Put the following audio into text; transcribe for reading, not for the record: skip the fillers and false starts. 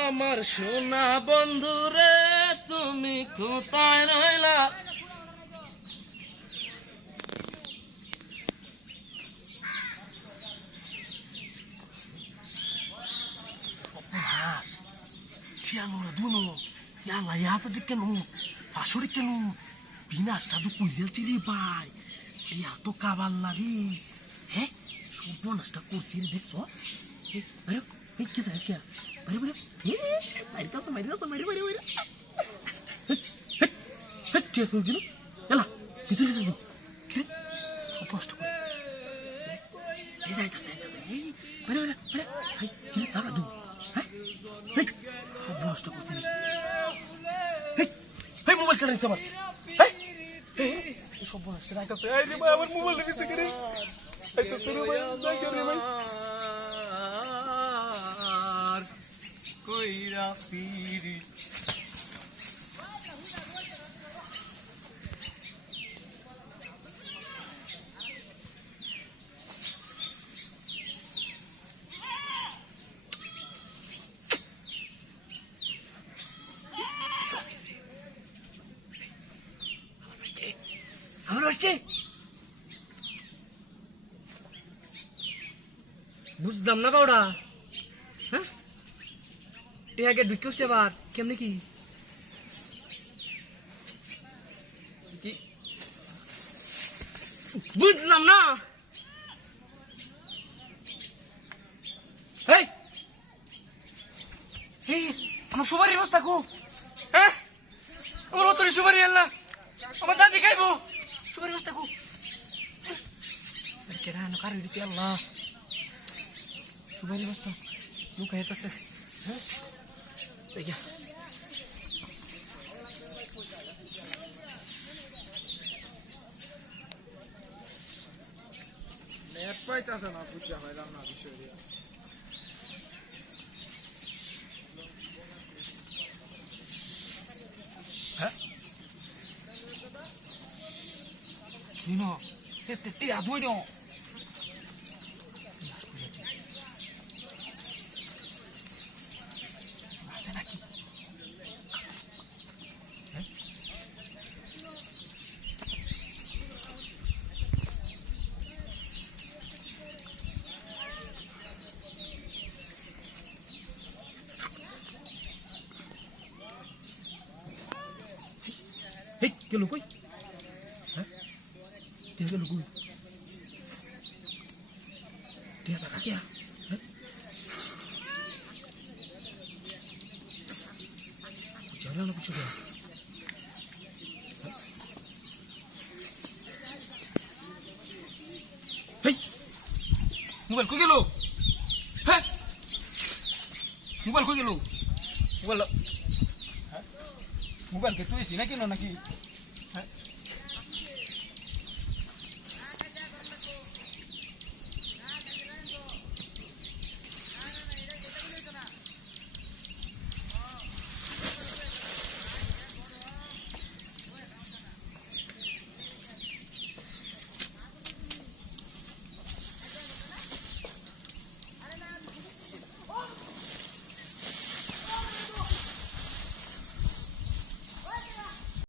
আমার সোনা বন্ধু রে তুমি কোথায় রইলা? বিনাশটা তো কইয়াছি রে ভাই, এত কাবার লাগে। হ্যাঁ, সর্বনাশটা করছি রে, দেখছো? কি যায় কে বাড়ি বাড়ি মারি গেছে মারি ঠিক করে গেল। এলা কিছু কিছু সব নষ্ট করে এই যাইতাছে এই বাড়ি বাড়ি ভাই কি জায়গা দু। হ্যাঁ, সব নষ্ট করছি রে। এই মোবাইল কেন নিচ্ছে আমার? সব নষ্ট রাখাছে। এই রে ভাই, আমার মোবাইল নিচ্ছে কি রে? এই তো শুরু ভাই, যাই রে ভাই কইরা ফিরি। আমার আসছে, বুঝলাম না বাউডা। হ্যাঁ, টিয়াকে ঢুকে উঠছে আবার কেমনি কি বুঝলাম না। আমার সুপারির অবস্থা খুব। হ্যাঁ, আমার অত সুপারি আনলা, আমার দাদি খাইবো। সুপারির অবস্থা খুব কেনা কার হইছে আল্লাহ। সুপারির অবস্থা মুখ হেতেছে। হ্যাঁ, দেখা নেট পাইতাছে না, বুঝা হইলাম না বিষয়। হ্যাঁ, দিনো এতে টিয়া দুইনো আছে নাকি? গেল কই? হ্যাঁ, টিয়া গেল কই? টিয়া টাকা কে? জানা না কিছু। মোবাইল কই গেল? হ্যাঁ, মোবাইল কই গেল? মোবাইল কে তুই নাকি না নাকি?